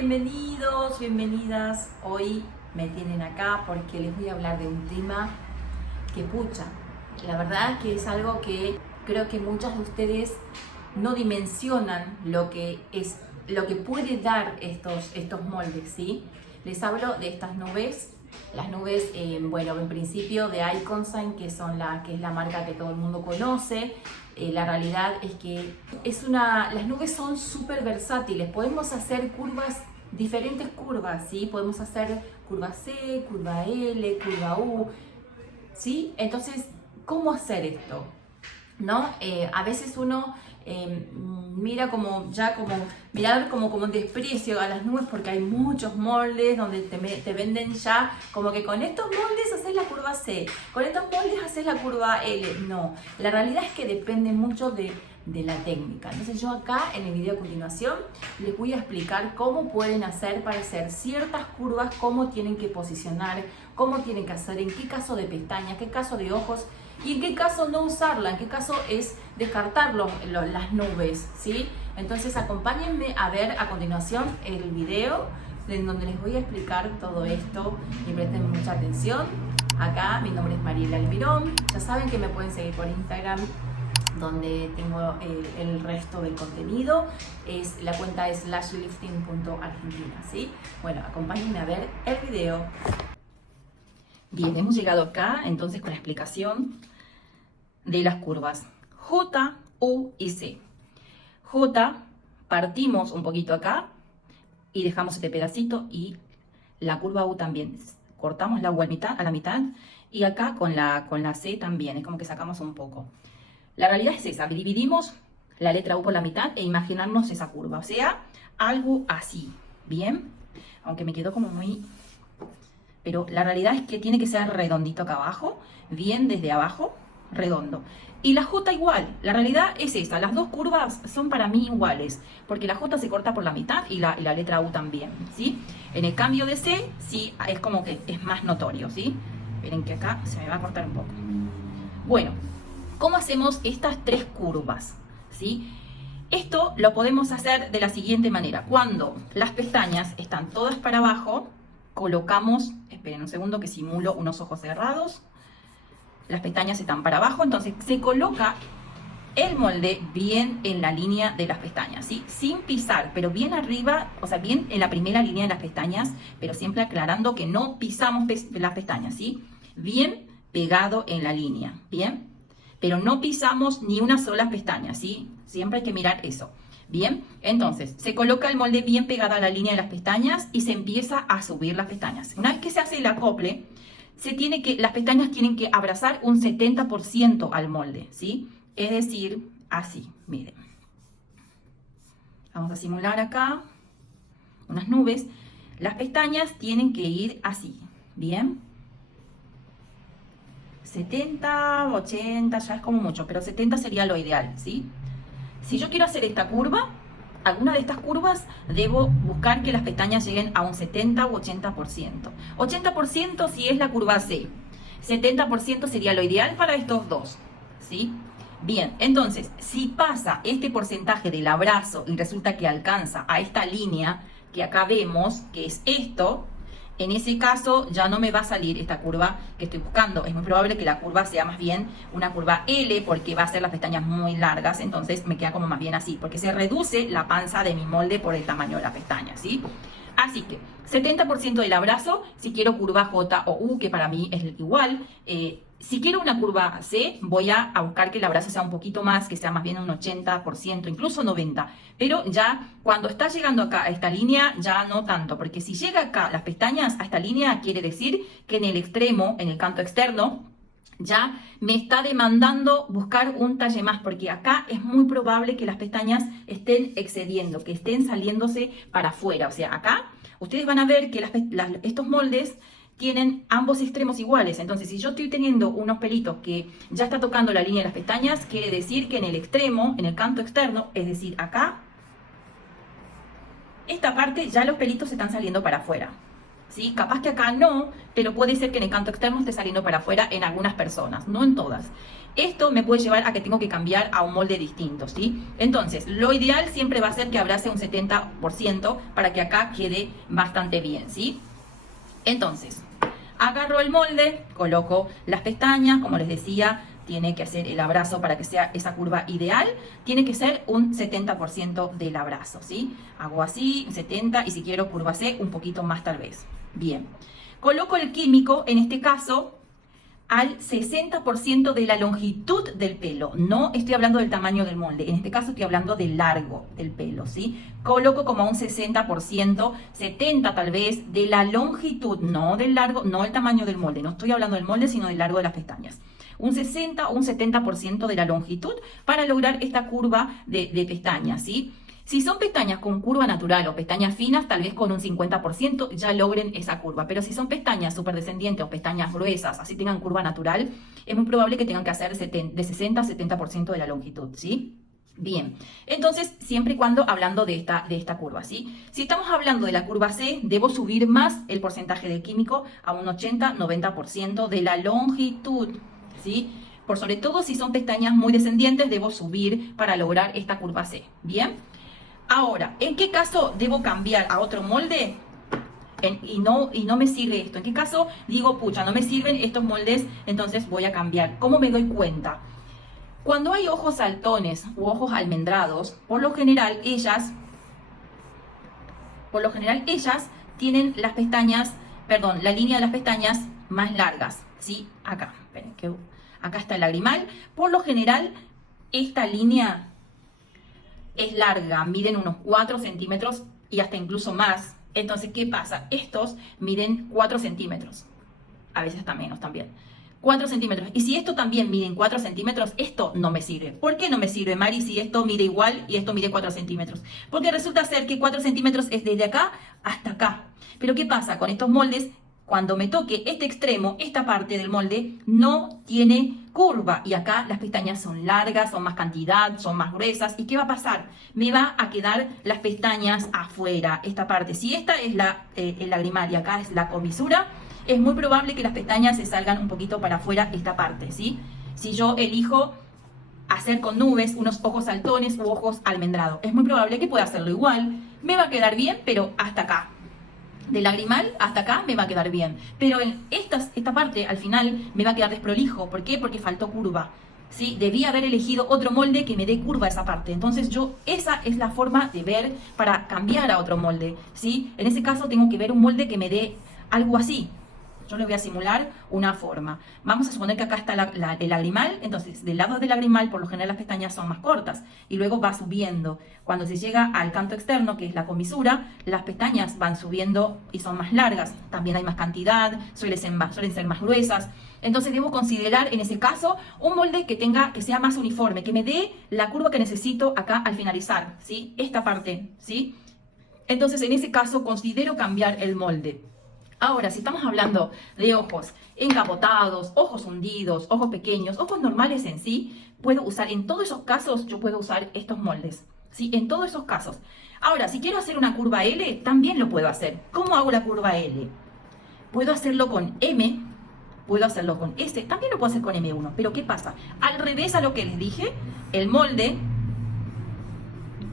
Bienvenidos, bienvenidas. Hoy me tienen acá porque les voy a hablar de un tema que pucha. La verdad que es algo que creo que muchas de ustedes no dimensionan lo que puede dar estos moldes, ¿sí? Les hablo de estas nubes. Las nubes, bueno, en principio de Iconsign, que es la marca que todo el mundo conoce. La realidad es que las nubes son súper versátiles. Podemos hacer diferentes curvas, ¿sí? Podemos hacer curva C, curva L, curva U, ¿sí? Entonces, ¿cómo hacer esto? ¿No? A veces uno mira mirar como un desprecio a las nubes porque hay muchos moldes donde te venden ya como que con estos moldes haces la curva C, con estos moldes haces la curva L. No, la realidad es que depende mucho de la técnica. Entonces yo acá en el video a continuación les voy a explicar cómo pueden hacer para hacer ciertas curvas, cómo tienen que posicionar, cómo tienen que hacer, en qué caso de pestañas, qué caso de ojos y en qué caso no usarla, en qué caso es descartar las nubes, ¿sí? Entonces acompáñenme a ver a continuación el video en donde les voy a explicar todo esto y presten mucha atención. Acá mi nombre es Mariela Almirón, ya saben que me pueden seguir por Instagram, donde tengo el resto del contenido. La cuenta es lashlifting.argentina, ¿sí? Bueno, acompáñenme a ver el video. Bien, hemos llegado acá entonces con la explicación de las curvas J, U y C. J, partimos un poquito acá y dejamos este pedacito, y la curva U también. Cortamos la U a la mitad, y acá con la C también, es como que sacamos un poco. La realidad es esa, dividimos la letra U por la mitad e imaginarnos esa curva, o sea, algo así, ¿bien? Aunque me quedó como muy... Pero la realidad es que tiene que ser redondito acá abajo, bien desde abajo, redondo. Y la J igual, la realidad es esta, las dos curvas son para mí iguales, porque la J se corta por la mitad y la letra U también, ¿sí? En el cambio de C, sí, es como que es más notorio, ¿sí? Miren que acá se me va a cortar un poco. Bueno, ¿cómo hacemos estas tres curvas? ¿Sí? Esto lo podemos hacer de la siguiente manera. Cuando las pestañas están todas para abajo, colocamos, esperen un segundo que simulo unos ojos cerrados. Las pestañas están para abajo, entonces se coloca el molde bien en la línea de las pestañas, ¿sí? Sin pisar, pero bien arriba, o sea, bien en la primera línea de las pestañas, pero siempre aclarando que no pisamos las pestañas, ¿sí? Bien pegado en la línea, ¿bien? Pero no pisamos ni una sola pestaña, ¿sí? Siempre hay que mirar eso. Bien, entonces se coloca el molde bien pegado a la línea de las pestañas y se empieza a subir las pestañas. Una vez que se hace el acople, las pestañas tienen que abrazar un 70% al molde, ¿sí? Es decir, así, miren. Vamos a simular acá unas nubes. Las pestañas tienen que ir así, ¿bien? 70, 80, ya es como mucho, pero 70 sería lo ideal, ¿sí? Si yo quiero hacer esta curva, alguna de estas curvas, debo buscar que las pestañas lleguen a un 70 u 80%. 80% si es la curva C. 70% sería lo ideal para estos dos, ¿sí? Bien, entonces, si pasa este porcentaje del abrazo y resulta que alcanza a esta línea que acá vemos, que es esto, en ese caso ya no me va a salir esta curva que estoy buscando. Es muy probable que la curva sea más bien una curva L, porque va a ser las pestañas muy largas, entonces me queda como más bien así, porque se reduce la panza de mi molde por el tamaño de la pestaña, ¿sí? Así que 70% del abrazo, si quiero curva J o U, que para mí es igual. Si quiero una curva C, voy a buscar que el abrazo sea un poquito más, que sea más bien un 80%, incluso 90%. Pero ya cuando está llegando acá a esta línea, ya no tanto, porque si llega acá las pestañas a esta línea, quiere decir que en el extremo, en el canto externo, ya me está demandando buscar un talle más, porque acá es muy probable que las pestañas estén excediendo, que estén saliéndose para afuera. O sea, acá ustedes van a ver que estos moldes tienen ambos extremos iguales. Entonces, si yo estoy teniendo unos pelitos que ya está tocando la línea de las pestañas, quiere decir que en el extremo, en el canto externo, es decir, acá, esta parte ya los pelitos están saliendo para afuera. ¿sí? Capaz que acá no, pero puede ser que en el canto externo esté saliendo para afuera en algunas personas, no en todas. Esto me puede llevar a que tengo que cambiar a un molde distinto, ¿sí? Entonces, lo ideal siempre va a ser que abrace un 70% para que acá quede bastante bien, ¿sí? Entonces, agarro el molde, coloco las pestañas, como les decía, tiene que hacer el abrazo para que sea esa curva ideal, tiene que ser un 70% del abrazo, ¿sí? Hago así, 70, y si quiero curva C, un poquito más tal vez. Bien, coloco el químico, en este caso, al 60% de la longitud del pelo. No estoy hablando del tamaño del molde, en este caso estoy hablando del largo del pelo, ¿sí? Coloco como un 60%, 70 tal vez, de la longitud, no del largo, no el tamaño del molde. No estoy hablando del molde, sino del largo de las pestañas. Un 60 o un 70% de la longitud para lograr esta curva de pestañas, ¿sí? Si son pestañas con curva natural o pestañas finas, tal vez con un 50% ya logren esa curva. Pero si son pestañas súper descendientes o pestañas gruesas, así tengan curva natural, es muy probable que tengan que hacer de 60 a 70% de la longitud, ¿sí? Bien, entonces siempre y cuando hablando de esta curva, ¿sí? Si estamos hablando de la curva C, debo subir más el porcentaje de químico a un 80-90% de la longitud, ¿sí? Por sobre todo si son pestañas muy descendientes, debo subir para lograr esta curva C, ¿bien? Ahora, ¿en qué caso debo cambiar a otro molde? Y no me sirve esto. ¿En qué caso digo, pucha, no me sirven estos moldes, entonces voy a cambiar? ¿Cómo me doy cuenta? Cuando hay ojos saltones u ojos almendrados, por lo general ellas tienen las pestañas, perdón, la línea de las pestañas más largas, ¿sí? Acá, esperen, que acá está el lagrimal. Por lo general, esta línea es larga, miden unos 4 centímetros y hasta incluso más. Entonces, ¿qué pasa? Estos miden 4 centímetros, a veces hasta menos también. 4 centímetros. Y si esto también mide 4 centímetros, esto no me sirve. ¿Por qué no me sirve, Mari, si esto mide igual y esto mide 4 centímetros? Porque resulta ser que 4 centímetros es desde acá hasta acá. Pero ¿qué pasa con estos moldes? Cuando me toque este extremo, esta parte del molde no tiene curva. Y acá las pestañas son largas, son más cantidad, son más gruesas. ¿Y qué va a pasar? Me va a quedar las pestañas afuera, esta parte. Si esta es el lagrimal y acá es la comisura, es muy probable que las pestañas se salgan un poquito para afuera esta parte, ¿sí? Si yo elijo hacer con nubes unos ojos saltones u ojos almendrados, es muy probable que pueda hacerlo igual. Me va a quedar bien, pero hasta acá. De lagrimal hasta acá me va a quedar bien. Pero en esta parte, al final, me va a quedar desprolijo. ¿Por qué? Porque faltó curva, ¿sí? Debí haber elegido otro molde que me dé curva a esa parte. Entonces esa es la forma de ver para cambiar a otro molde, ¿sí? En ese caso tengo que ver un molde que me dé algo así. Yo le voy a simular una forma. Vamos a suponer que acá está el lagrimal. Entonces, del lado del lagrimal, por lo general, las pestañas son más cortas. Y luego va subiendo. Cuando se llega al canto externo, que es la comisura, las pestañas van subiendo y son más largas. También hay más cantidad, suelen ser más gruesas. Entonces, debo considerar, en ese caso, un molde que sea más uniforme, que me dé la curva que necesito acá al finalizar, ¿sí? Esta parte, ¿sí? Entonces, en ese caso, considero cambiar el molde. Ahora, si estamos hablando de ojos encapotados, ojos hundidos, ojos pequeños, ojos normales en sí, puedo usar, en todos esos casos, yo puedo usar estos moldes, ¿sí? En todos esos casos. Ahora, si quiero hacer una curva L, también lo puedo hacer. ¿Cómo hago la curva L? Puedo hacerlo con M, puedo hacerlo con S, también lo puedo hacer con M1. Pero ¿qué pasa? Al revés a lo que les dije, el molde,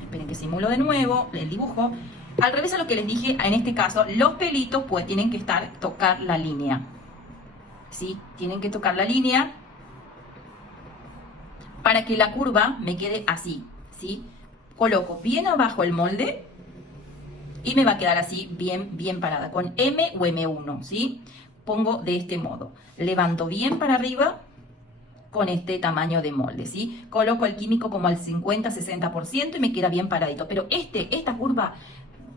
esperen que simulo de nuevo el dibujo. Al revés a lo que les dije, en este caso, los pelitos pues tienen que tocar la línea. ¿Sí? Tienen que tocar la línea para que la curva me quede así. ¿Sí? Coloco bien abajo el molde y me va a quedar así bien parada. Con M o M1, ¿sí? Pongo de este modo. Levanto bien para arriba con este tamaño de molde, ¿sí? Coloco el químico como al 50-60% y me queda bien paradito. Pero esta curva,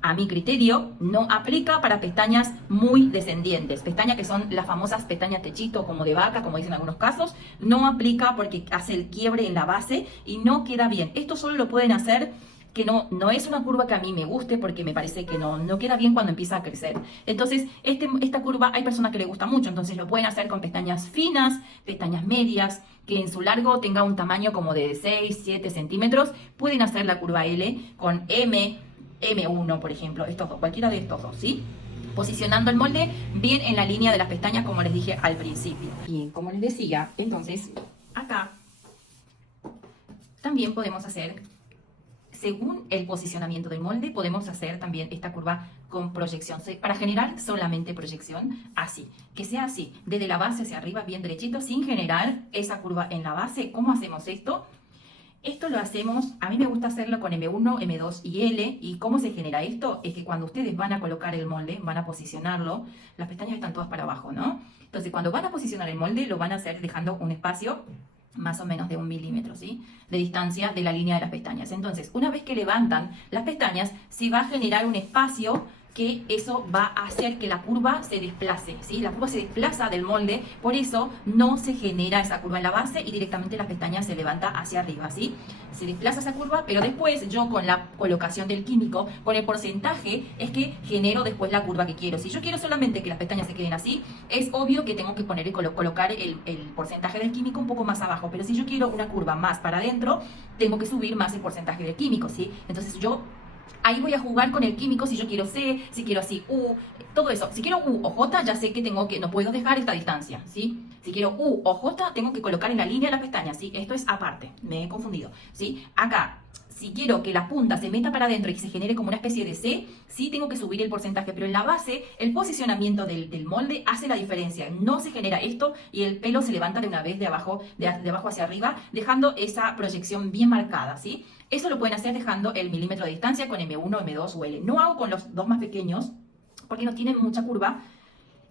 a mi criterio, no aplica para pestañas muy descendientes. Pestañas que son las famosas pestañas techito, como de vaca, como dicen en algunos casos. No aplica porque hace el quiebre en la base y no queda bien. Esto solo lo pueden hacer, que no es una curva que a mí me guste, porque me parece que no queda bien cuando empieza a crecer. Entonces, esta curva hay personas que le gusta mucho. Entonces, lo pueden hacer con pestañas finas, pestañas medias, que en su largo tenga un tamaño como de 6-7 centímetros. Pueden hacer la curva L con M1, por ejemplo, estos dos, cualquiera de estos dos, ¿sí? posicionando el molde bien en la línea de las pestañas, como les dije al principio. Bien, como les decía, entonces acá también podemos hacer, según el posicionamiento del molde, podemos hacer también esta curva con proyección. Para generar solamente proyección, así, que sea así, desde la base hacia arriba, bien derechito, sin generar esa curva en la base. ¿Cómo hacemos esto? Esto lo hacemos, a mí me gusta hacerlo con M1, M2 y L. ¿Y cómo se genera esto? Es que cuando ustedes van a colocar el molde, van a posicionarlo, las pestañas están todas para abajo, ¿no? Entonces, cuando van a posicionar el molde, lo van a hacer dejando un espacio más o menos de 1 milímetro, ¿sí? De distancia de la línea de las pestañas. Entonces, una vez que levantan las pestañas, se va a generar un espacio que eso va a hacer que la curva se desplace, ¿sí? La curva se desplaza del molde, por eso no se genera esa curva en la base y directamente las pestañas se levanta hacia arriba, ¿sí? Se desplaza esa curva, pero después yo con la colocación del químico, con el porcentaje, es que genero después la curva que quiero. Si yo quiero solamente que las pestañas se queden así, es obvio que tengo que poner colocar el porcentaje del químico un poco más abajo, pero si yo quiero una curva más para adentro, tengo que subir más el porcentaje del químico, ¿sí? Entonces yo ahí voy a jugar con el químico si yo quiero C, si quiero así U, todo eso. Si quiero U o J, ya sé que no puedo dejar esta distancia, ¿sí? Si quiero U o J, tengo que colocar en la línea de la pestaña, ¿sí? Esto es aparte, me he confundido, ¿sí? Acá, si quiero que la punta se meta para adentro y que se genere como una especie de C, sí tengo que subir el porcentaje, pero en la base, el posicionamiento del molde hace la diferencia. No se genera esto y el pelo se levanta de una vez de abajo hacia arriba, dejando esa proyección bien marcada, ¿sí? Eso lo pueden hacer dejando el milímetro de distancia con M1, M2 o L. No hago con los dos más pequeños porque no tienen mucha curva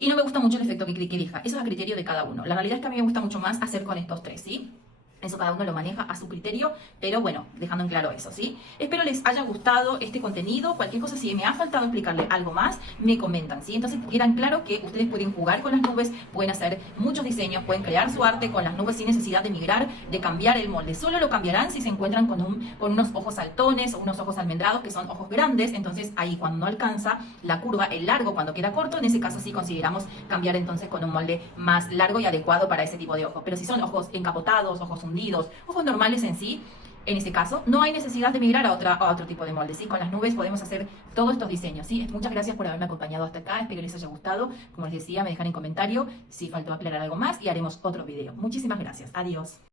y no me gusta mucho el efecto que deja. Eso es a criterio de cada uno. La realidad es que a mí me gusta mucho más hacer con estos tres, ¿sí? Eso cada uno lo maneja a su criterio, pero bueno, dejando en claro eso, ¿sí? Espero les haya gustado este contenido. Cualquier cosa, si me ha faltado explicarle algo más, me comentan, ¿sí? Entonces quedan claro que ustedes pueden jugar con las nubes, pueden hacer muchos diseños, pueden crear su arte con las nubes sin necesidad de migrar, de cambiar el molde. Solo lo cambiarán si se encuentran con unos ojos saltones o unos ojos almendrados, que son ojos grandes. Entonces ahí cuando no alcanza la curva, el largo cuando queda corto, en ese caso sí consideramos cambiar entonces con un molde más largo y adecuado para ese tipo de ojos. Pero si son ojos encapotados, ojos hundidos, ojos normales en sí, en ese caso, no hay necesidad de migrar a otro tipo de molde, ¿sí? Con las nubes podemos hacer todos estos diseños, ¿sí? Muchas gracias por haberme acompañado hasta acá, espero les haya gustado. Como les decía, me dejan en comentario si faltó aclarar algo más y haremos otro video. Muchísimas gracias, adiós.